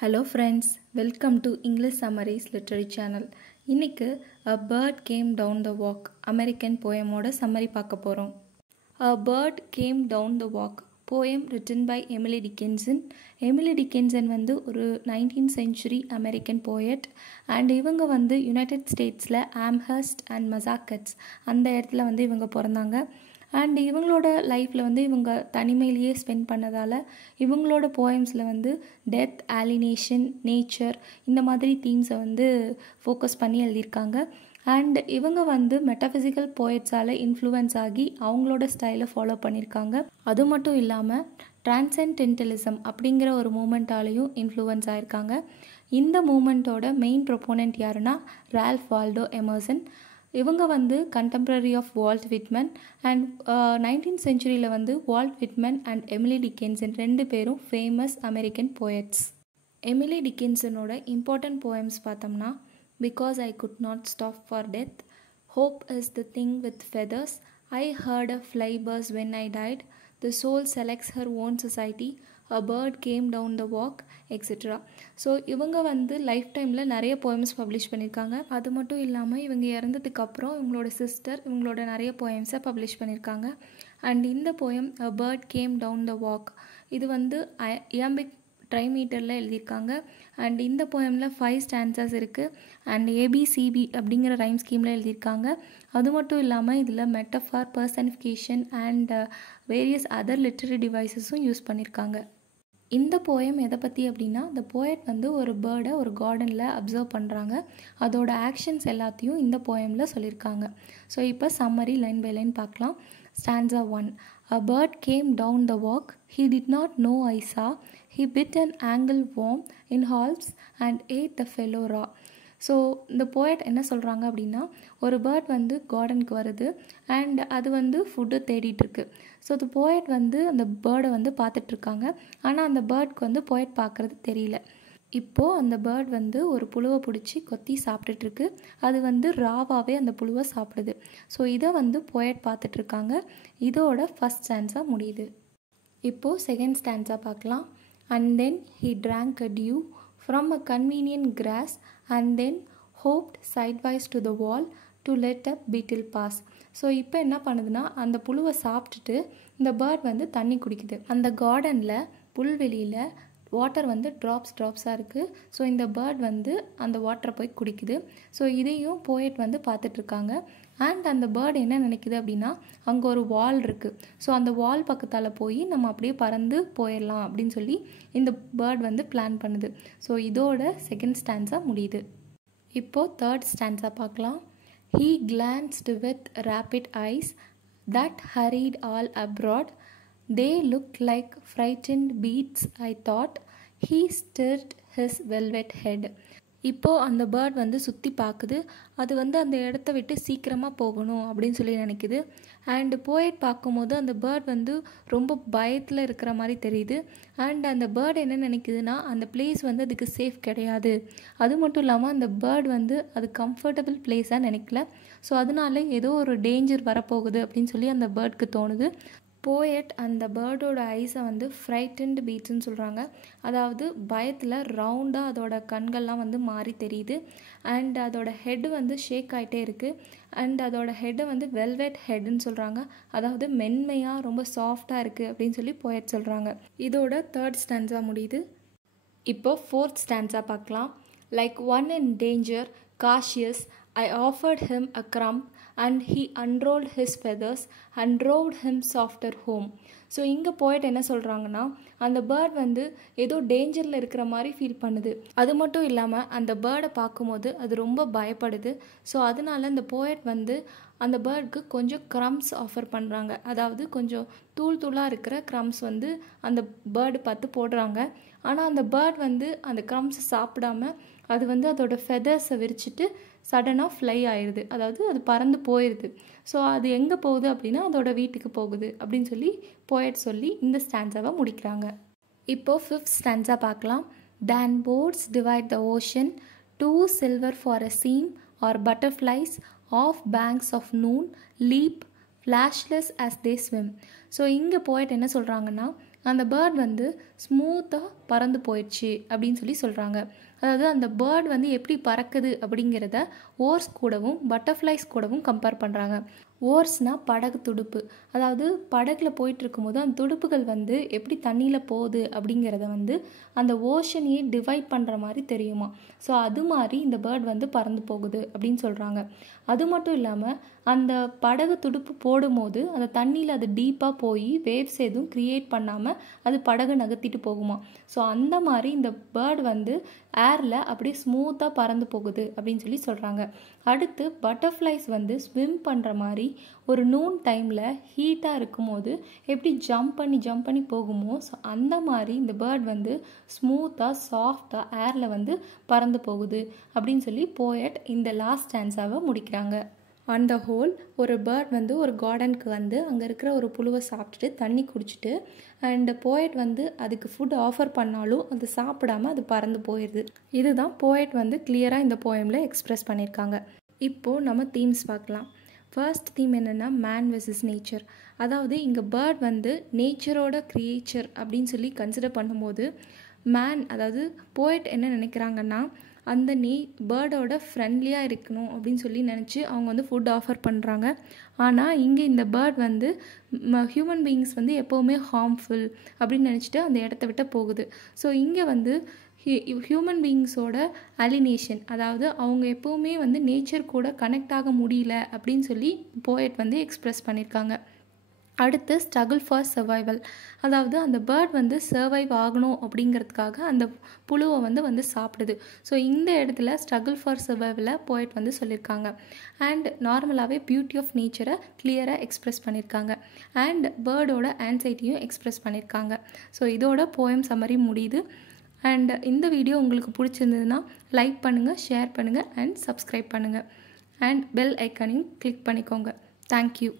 Hello friends, welcome to English Summaries Literary Channel. இன்னைக்கு A Bird Came Down the Walk American poem ஓட summary பார்க்க போகிறோம். A Bird Came Down the Walk poem written by Emily Dickinson. Emily Dickinson வந்து ஒரு 19th century American poet and இவங்க வந்து United ஸ்டேட்ஸில் ஆம்ஹர்ஸ்ட் and மசாக்கட்ஸ் அந்த இடத்துல வந்து இவங்க பிறந்தாங்க. அண்ட் இவங்களோட லைஃப்பில் வந்து இவங்க தனிமையிலேயே ஸ்பெண்ட் பண்ணதால் இவங்களோட போயம்ஸில் வந்து டெத், ஆலினேஷன், நேச்சர் இந்த மாதிரி தீம்ஸை வந்து ஃபோக்கஸ் பண்ணி எழுதியிருக்காங்க. அண்ட் இவங்க வந்து மெட்டாஃபிசிக்கல் போயட்ஸால் இன்ஃப்ளூயன்ஸ் ஆகி அவங்களோட ஸ்டைலை ஃபாலோ பண்ணியிருக்காங்க. அது மட்டும் இல்லாமல் டிரான்சென்டென்டலிசம் அப்படிங்கிற ஒரு மூமெண்ட்டாலையும் இன்ஃப்ளூயன்ஸ் ஆகியிருக்காங்க. இந்த மூமெண்ட்டோட மெயின் ப்ரொப்போனன்ட் யாருன்னா ரால்ஃப் வால்டோ எமர்சன். இவங்க வந்து contemporary of Walt Whitman and 19th centuryயில் வந்து Walt Whitman and Emily Dickinson ரெண்டு பேரும் ஃபேமஸ் அமெரிக்கன் போயட்ஸ். எமிலி டிக்கின்சனோட இம்பார்ட்டன்ட் போயம்ஸ் பார்த்தோம்னா because I could not stop for death, hope is the thing with feathers, I heard a fly buzz when I died, the soul selects her own society, a bird came down the walk, etcetera. So இவங்க வந்து life டைமில் நிறைய poems publish பண்ணியிருக்காங்க. அது மட்டும் இல்லாமல் இவங்க இறந்ததுக்கப்புறம் இவங்களோட சிஸ்டர் இவங்களோட நிறைய போயம்ஸை பப்ளிஷ் பண்ணியிருக்காங்க. அண்ட் இந்த poem a bird came down the walk இது வந்து இயாம்பிக் ட்ரைமீட்டரில் எழுதியிருக்காங்க. அண்ட் இந்த போயமில் 5 ஸ்டான்சஸ் இருக்குது. அண்ட் ஏபிசிபி அப்படிங்கிற ரைம் ஸ்கீமில் எழுதியிருக்காங்க. அது மட்டும் இல்லாமல் இதில் metaphor, personification and various other literary டிவைசஸும் யூஸ் பண்ணியிருக்காங்க. இந்த போயம் எதை பற்றி அப்படின்னா, இந்த போயட் வந்து ஒரு பேர்டை ஒரு கார்டனில் அப்சர்வ் பண்ணுறாங்க. அதோட ஆக்ஷன்ஸ் எல்லாத்தையும் இந்த போயமில் சொல்லியிருக்காங்க. ஸோ இப்போ சம்மரி லைன் பை லைன் பார்க்கலாம். Stanza 1. A bird came down the walk, he did not know I saw, he bit an angle worm in halves and ate the fellow raw. So இந்த poet என்ன சொல்கிறாங்க அப்படின்னா, ஒரு bird வந்து கார்டனுக்கு வருது and அது வந்து ஃபுட்டு தேடிட்டுருக்கு. ஸோ அந்த போயட் வந்து அந்த பேர்டை வந்து பார்த்துட்ருக்காங்க. ஆனால் அந்த பேர்ட்க்கு வந்து போயட் பார்க்குறது தெரியல. இப்போது அந்த பேர்ட் வந்து ஒரு புழுவை பிடிச்சி கொத்தி சாப்பிட்டுட்ருக்கு. அது வந்து ராவாகவே அந்த புழுவை சாப்பிடுது. ஸோ இதை வந்து போயட் பார்த்துட்ருக்காங்க. இதோட ஃபஸ்ட் ஸ்டான்ஸா முடியுது. இப்போது செகண்ட் ஸ்டான்ஸா பார்க்கலாம். And then he drank a dew from a convenient grass and then hopped sidewise to the wall to let a beetle pass. So இப்போ என்ன பண்ணுதுன்னா, அந்த புழுவை சாப்பிட்டுட்டு இந்த பேர்ட் வந்து தண்ணி குடிக்குது. அந்த கார்டனில் புல்வெளியில் வாட்டர் வந்து ட்ராப்ஸாக இருக்குது. ஸோ இந்த பேர்ட் வந்து அந்த வாட்டரை போய் குடிக்குது. ஸோ இதையும் போயட் வந்து பார்த்துட்ருக்காங்க. அண்ட் அந்த பேர்ட் என்ன நினைக்குது அப்படின்னா, அங்கே ஒரு வால் இருக்குது. ஸோ அந்த வால் பக்கத்தால் போய் நம்ம அப்படியே பறந்து போயிடலாம் அப்படின்னு சொல்லி இந்த பேர்ட் வந்து பிளான் பண்ணுது. ஸோ இதோட செகண்ட் ஸ்டான்ஸா முடியுது. இப்போது தேர்ட் ஸ்டான்ஸா பார்க்கலாம். He glanced with rapid eyes that hurried all abroad. They looked like frightened beasts, I thought. He stirred his velvet head. இப்போது அந்த பேர்ட் வந்து சுற்றி பார்க்குது. அது வந்து அந்த இடத்த விட்டு சீக்கிரமாக போகணும் அப்படின்னு சொல்லி நினைக்குது. அண்ட் போயட் பார்க்கும்போது அந்த பேர்ட் வந்து ரொம்ப பயத்தில் இருக்கிற மாதிரி தெரியுது. அண்ட் அந்த பேர்ட் என்ன நினைக்குதுன்னா, அந்த பிளேஸ் வந்து அதுக்கு சேஃப் கிடையாது. அது மட்டும் இல்லாமல் அந்த பேர்ட் வந்து அது கம்ஃபர்டபுள் பிளேஸாக நினைக்கல. ஸோ அதனால ஏதோ ஒரு டேஞ்சர் வரப்போகுது அப்படின்னு சொல்லி அந்த பேர்ட்க்கு தோணுது. போயட் அந்த பேர்டோட ஐஸை வந்து ஃப்ரைட்டன்டு பீட்ஸ்ன்னு சொல்கிறாங்க. அதாவது பயத்தில் ரவுண்டாக அதோட கண்கள்லாம் வந்து மாறி தெரியுது. அண்ட் அதோட ஹெட்டு வந்து ஷேக் ஆகிட்டே இருக்குது. அண்ட் அதோட ஹெட்டை வந்து வெல்வெட் ஹெட்டுன்னு சொல்கிறாங்க. அதாவது மென்மையாக ரொம்ப சாஃப்டாக இருக்குது அப்படின்னு சொல்லி போயட் சொல்கிறாங்க. இதோட தேர்ட் ஸ்டான்ஸா முடியுது. இப்போது ஃபோர்த் ஸ்டான்ஸா பார்க்கலாம். Like one in danger, cautious, I offered him a crumb and he unrolled his feathers and rowed him softer home. So இங்கே போய்ட்டு என்ன சொல்கிறாங்கன்னா, அந்த பேர்ட் வந்து ஏதோ டேஞ்சரில் இருக்கிற மாதிரி ஃபீல் பண்ணுது. அது மட்டும் இல்லாமல் அந்த பேர்டை பார்க்கும்போது அது ரொம்ப பயப்படுது. ஸோ அதனால அந்த போயட் வந்து அந்த பேர்டுக்கு கொஞ்சம் க்ரம்ஸ் ஆஃபர் பண்ணுறாங்க. அதாவது கொஞ்சம் தூளாக இருக்கிற க்ரம்ஸ் வந்து அந்த பேர்டு பார்த்து போடுறாங்க. ஆனால் அந்த பேர்ட் வந்து அந்த க்ரம்ஸை சாப்பிடாம அது வந்து அதோட ஃபெதர்ஸை விரிச்சிட்டு சடனாக ஃப்ளை ஆயிடுது. அதாவது அது பறந்து போயிடுது. ஸோ அது எங்கே போகுது அப்படின்னா அதோட வீட்டுக்கு போகுது அப்படின்னு சொல்லி போயட் சொல்லி இந்த ஸ்டான்ஸாவை முடிக்கிறாங்க. இப்போது ஃபிஃப்த் ஸ்டான்ஸா பார்க்கலாம். Than Oars divide the ocean, two silver for a seam, or butterflies off banks of noon leap plashless as they swim. So இங்கே போய்ட்டு என்ன சொல்கிறாங்கன்னா, அந்த பேர்ட் வந்து ஸ்மூத்தாக பறந்து போயிடுச்சு அப்படின்னு சொல்லி சொல்கிறாங்க. அதாவது அந்த பேர்ட் வந்து எப்படி பறக்குது அப்படிங்கிறத ஓர்ஸ் கூடவும் பட்டர்ஃப்ளைஸ் கூடவும் கம்பேர் பண்ணுறாங்க. ஓர்ஸ்னால் படகு துடுப்பு. அதாவது படகுல போயிட்டு இருக்கும்போது அந்த துடுப்புகள் வந்து எப்படி தண்ணியில் போகுது அப்படிங்கிறத வந்து அந்த ஓஷனையே டிவைட் பண்ணுற மாதிரி தெரியுமா. ஸோ அது மாதிரி இந்த பேர்ட் வந்து பறந்து போகுது அப்படின்னு சொல்கிறாங்க. அது மட்டும் இல்லாமல் அந்த படகு துடுப்பு போடும்போது அந்த தண்ணியில் அது டீப்பாக போய் வேவ்ஸ் எதுவும் க்ரியேட் பண்ணாமல் அது படகு நகர்த்திட்டு போகுமா. ஸோ அந்த மாதிரி இந்த பேர்ட் வந்து ஏரில் அப்படியே ஸ்மூத்தாக பறந்து போகுது அப்படின்னு சொல்லி சொல்கிறாங்க. அடுத்து பட்டர்ஃப்ளைஸ் வந்து ஸ்விம் பண்ணுற மாதிரி ஒரு நூன் டைமில் ஹீட்டாக இருக்கும்போது எப்படி ஜம்ப் பண்ணி போகுமோ, ஸோ அந்த மாதிரி இந்த பேர்ட் வந்து ஸ்மூத்தாக சாஃப்டாக ஏரில் வந்து பறந்து போகுது அப்படின்னு சொல்லி போயட் இந்த லாஸ்ட் ஸ்டான்ஸாவை முடிக்கிறாங்க. ஆன் த ஹோல் ஒரு பேர்ட் வந்து ஒரு கார்டனுக்கு வந்து அங்கே இருக்கிற ஒரு புழுவை சாப்பிட்டுட்டு தண்ணி குடிச்சிட்டு அண்ட் போயட் வந்து அதுக்கு ஃபுட் ஆஃபர் பண்ணாலும் அது சாப்பிடாமல் அது பறந்து போயிடுது. இதுதான் போயட் வந்து கிளியராக இந்த போயமில் எக்ஸ்ப்ரெஸ் பண்ணியிருக்காங்க. இப்போது நம்ம தீம்ஸ் பார்க்கலாம். ஃபர்ஸ்ட் தீம் என்னென்னா மேன் வெர்சஸ் நேச்சர். அதாவது இங்கே பேர்ட் வந்து நேச்சரோட க்ரியேச்சர் அப்படின்னு சொல்லி கன்சிடர் பண்ணும்போது மேன், அதாவது போயட் என்ன நினைக்கிறாங்கன்னா அந்த பேர்டோட ஃப்ரெண்ட்லியாக இருக்கணும் அப்படின்னு சொல்லி நினச்சி அவங்க வந்து ஃபுட் ஆஃபர் பண்ணுறாங்க. ஆனால் இங்கே இந்த பேர்ட் வந்து ஹியூமன் பீயிங்ஸ் வந்து எப்போவுமே ஹார்ம்ஃபுல் அப்படின்னு நினச்சிட்டு அந்த இடத்த விட்டு போகுது. ஸோ இங்கே வந்து ஹியூமன் பீயிங்ஸோட அலினேஷன், அதாவது அவங்க எப்போவுமே வந்து நேச்சர் கூட கனெக்ட் ஆக முடியல அப்படின்னு சொல்லி போயட் வந்து எக்ஸ்ப்ரெஸ் பண்ணியிருக்காங்க. அடுத்து ஸ்ட்ரகிள் ஃபார் சர்வைவல். அதாவது அந்த பேர்ட் வந்து சர்வைவ் ஆகணும் அப்படிங்கிறதுக்காக அந்த புழுவை வந்து சாப்பிடுது. ஸோ இந்த இடத்துல ஸ்ட்ரகிள் ஃபார் சர்வைவலை போயட் வந்து சொல்லியிருக்காங்க. அண்ட் நார்மலாகவே பியூட்டி ஆஃப் நேச்சரை கிளியராக எக்ஸ்ப்ரெஸ் பண்ணியிருக்காங்க. அண்ட் பேர்டோட ஆன்சைட்டியும் எக்ஸ்ப்ரெஸ் பண்ணியிருக்காங்க. ஸோ இதோட போயம் சம்மரி முடியுது. அண்ட் இந்த வீடியோ உங்களுக்கு பிடிச்சிருந்ததுன்னா லைக் பண்ணுங்கள், ஷேர் பண்ணுங்கள் அண்ட் சப்ஸ்கிரைப் பண்ணுங்கள். அண்ட் பெல் ஐக்கானையும் கிளிக் பண்ணிக்கோங்க. தேங்க்யூ.